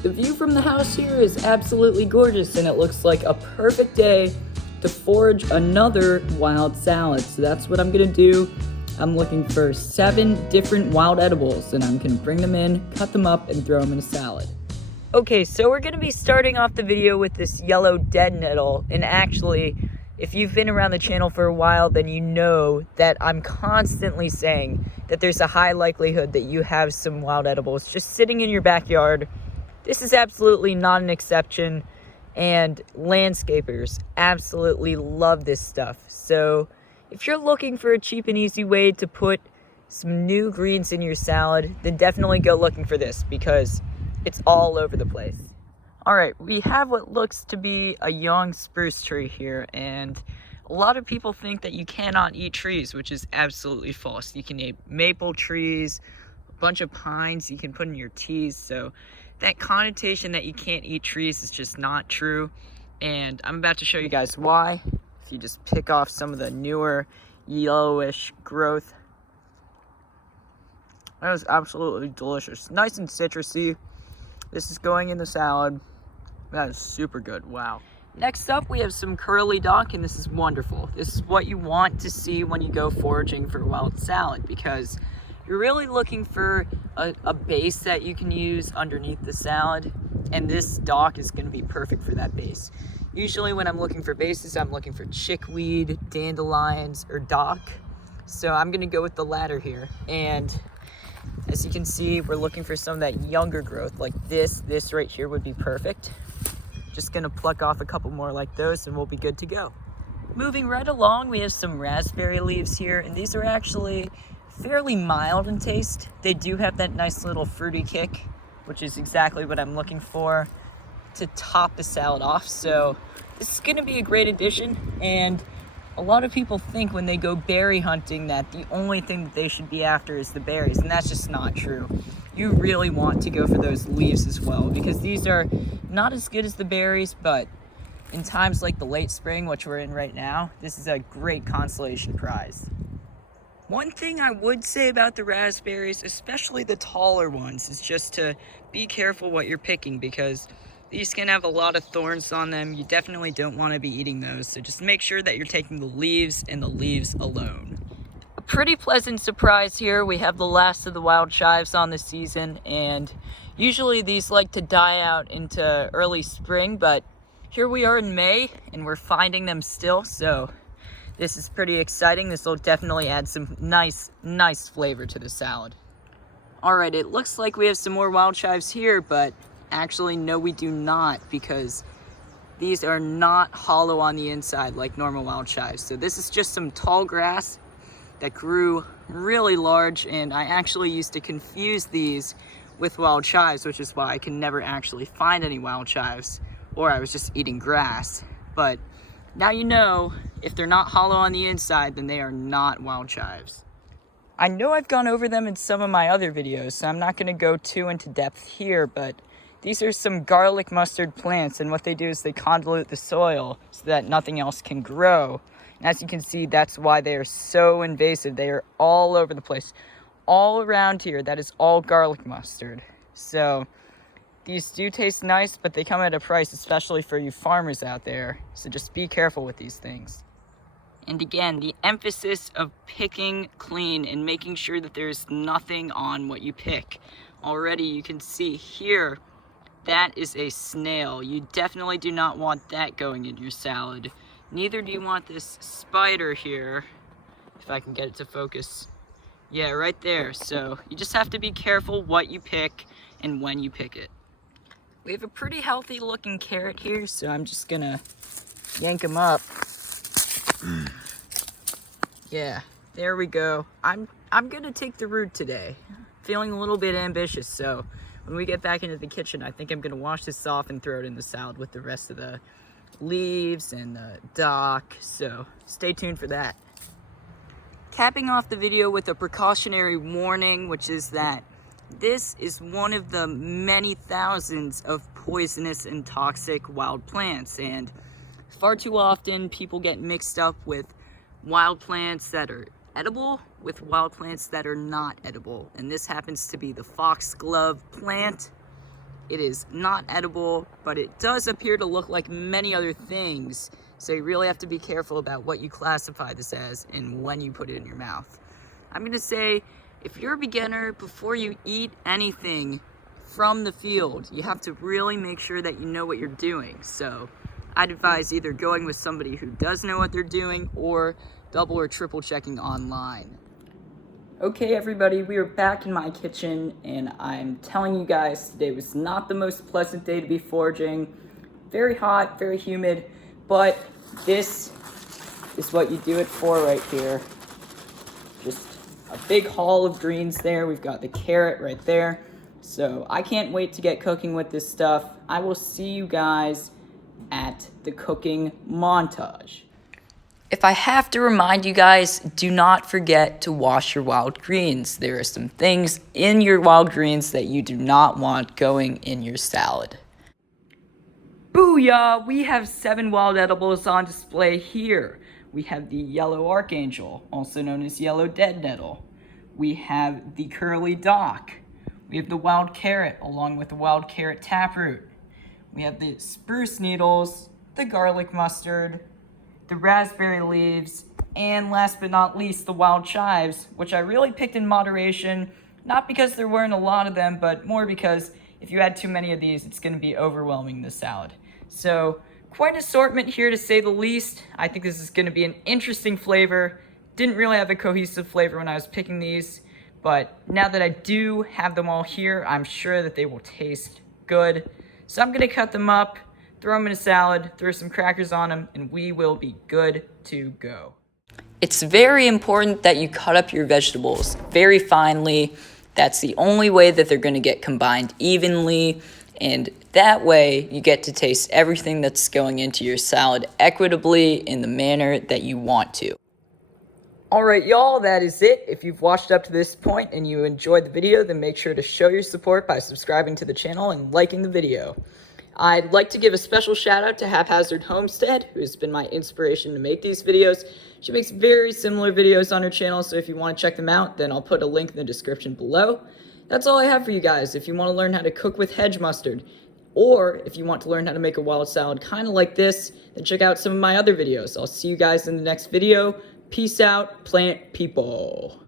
The view from the house here is absolutely gorgeous, and it looks like a perfect day to forage another wild salad. So that's what I'm gonna do. I'm looking for 7 different wild edibles, and I'm gonna bring them in, cut them up, and throw them in a salad. Okay, so we're gonna be starting off the video with this yellow dead nettle, and actually, if you've been around the channel for a while, then you know that I'm constantly saying that there's a high likelihood that you have some wild edibles just sitting in your backyard. This is absolutely not an exception, and landscapers absolutely love this stuff. So if you're looking for a cheap and easy way to put some new greens in your salad, then definitely go looking for this because it's all over the place. Alright, we have what looks to be a young spruce tree here, and a lot of people think that you cannot eat trees, which is absolutely false. You can eat maple trees, a bunch of pines you can put in your teas, so that connotation that you can't eat trees is just not true, and I'm about to show you guys why. If you just pick off some of the newer yellowish growth. That is absolutely delicious. Nice and citrusy. This is going in the salad. That is super good, wow. Next up, we have some curly dock, and this is wonderful. This is what you want to see when you go foraging for wild salad, because you're really looking for a base that you can use underneath the salad, and this dock is gonna be perfect for that base. Usually when I'm looking for bases, I'm looking for chickweed, dandelions, or dock. So I'm gonna go with the latter here, and as you can see, we're looking for some of that younger growth, like this right here would be perfect. Just gonna pluck off a couple more like those and we'll be good to go. Moving right along, we have some raspberry leaves here, and these are actually fairly mild in taste. They do have that nice little fruity kick, which is exactly what I'm looking for to top the salad off. So this is gonna be a great addition, and a lot of people think when they go berry hunting that the only thing that they should be after is the berries, and that's just not true. You really want to go for those leaves as well, because these are not as good as the berries, but in times like the late spring, which we're in right now, this is a great consolation prize. One thing I would say about the raspberries, especially the taller ones, is just to be careful what you're picking, because these can have a lot of thorns on them. You definitely don't want to be eating those, so just make sure that you're taking the leaves and the leaves alone. A pretty pleasant surprise here. We have the last of the wild chives on the season, and usually these like to die out into early spring, but here we are in May and we're finding them still, so this is pretty exciting. This will definitely add some nice flavor to the salad. Alright, it looks like we have some more wild chives here, but actually, no, we do not, because these are not hollow on the inside like normal wild chives. So this is just some tall grass that grew really large, and I actually used to confuse these with wild chives, which is why I can never actually find any wild chives, or I was just eating grass. But now you know, if they're not hollow on the inside, then they are not wild chives. I know I've gone over them in some of my other videos, so I'm not going to go too into depth here, but these are some garlic mustard plants, and what they do is they convolute the soil so that nothing else can grow. And as you can see, that's why they are so invasive. They are all over the place. All around here, that is all garlic mustard. So these do taste nice, but they come at a price, especially for you farmers out there. So just be careful with these things. And again, the emphasis of picking clean and making sure that there's nothing on what you pick. Already you can see here, that is a snail. You definitely do not want that going in your salad. Neither do you want this spider here, if I can get it to focus. Yeah, right there. So you just have to be careful what you pick and when you pick it. We have a pretty healthy looking carrot here, so I'm just gonna yank him up. Yeah, there we go. I'm gonna take the root today. Feeling a little bit ambitious, so when we get back into the kitchen, I think I'm gonna wash this off and throw it in the salad with the rest of the leaves and the dock, so stay tuned for that. Capping off the video with a precautionary warning, which is that this is one of the many thousands of poisonous and toxic wild plants, and far too often people get mixed up with wild plants that are edible with wild plants that are not edible, and this happens to be the foxglove plant. It is not edible, but it does appear to look like many other things. So you really have to be careful about what you classify this as and when you put it in your mouth. I'm gonna say, if you're a beginner, before you eat anything from the field, you have to really make sure that you know what you're doing. So I'd advise either going with somebody who does know what they're doing or double or triple checking online. Okay everybody, we are back in my kitchen and I'm telling you guys today was not the most pleasant day to be foraging. Very hot, very humid, but this is what you do it for right here. Just a big haul of greens there. We've got the carrot right there. So I can't wait to get cooking with this stuff. I will see you guys at the cooking montage. If I have to remind you guys, do not forget to wash your wild greens. There are some things in your wild greens that you do not want going in your salad. Booyah! We have 7 wild edibles on display here. We have the yellow archangel, also known as yellow dead nettle. We have the curly dock. We have the wild carrot along with the wild carrot taproot. We have the spruce needles, the garlic mustard, the raspberry leaves, and last but not least, the wild chives, which I really picked in moderation, not because there weren't a lot of them, but more because if you add too many of these, it's going to be overwhelming the salad. So, quite an assortment here to say the least. I think this is going to be an interesting flavor. Didn't really have a cohesive flavor when I was picking these, but now that I do have them all here, I'm sure that they will taste good. So I'm going to cut them up, throw them in a salad, throw some crackers on them, and we will be good to go. It's very important that you cut up your vegetables very finely. That's the only way that they're going to get combined evenly, and that way you get to taste everything that's going into your salad equitably in the manner that you want to. Alright y'all, that is it. If you've watched up to this point and you enjoyed the video, then make sure to show your support by subscribing to the channel and liking the video. I'd like to give a special shout out to Haphazard Homestead, who's been my inspiration to make these videos. She makes very similar videos on her channel, so if you want to check them out, then I'll put a link in the description below. That's all I have for you guys. If you want to learn how to cook with hedge mustard, or if you want to learn how to make a wild salad kind of like this, then check out some of my other videos. I'll see you guys in the next video. Peace out, plant people.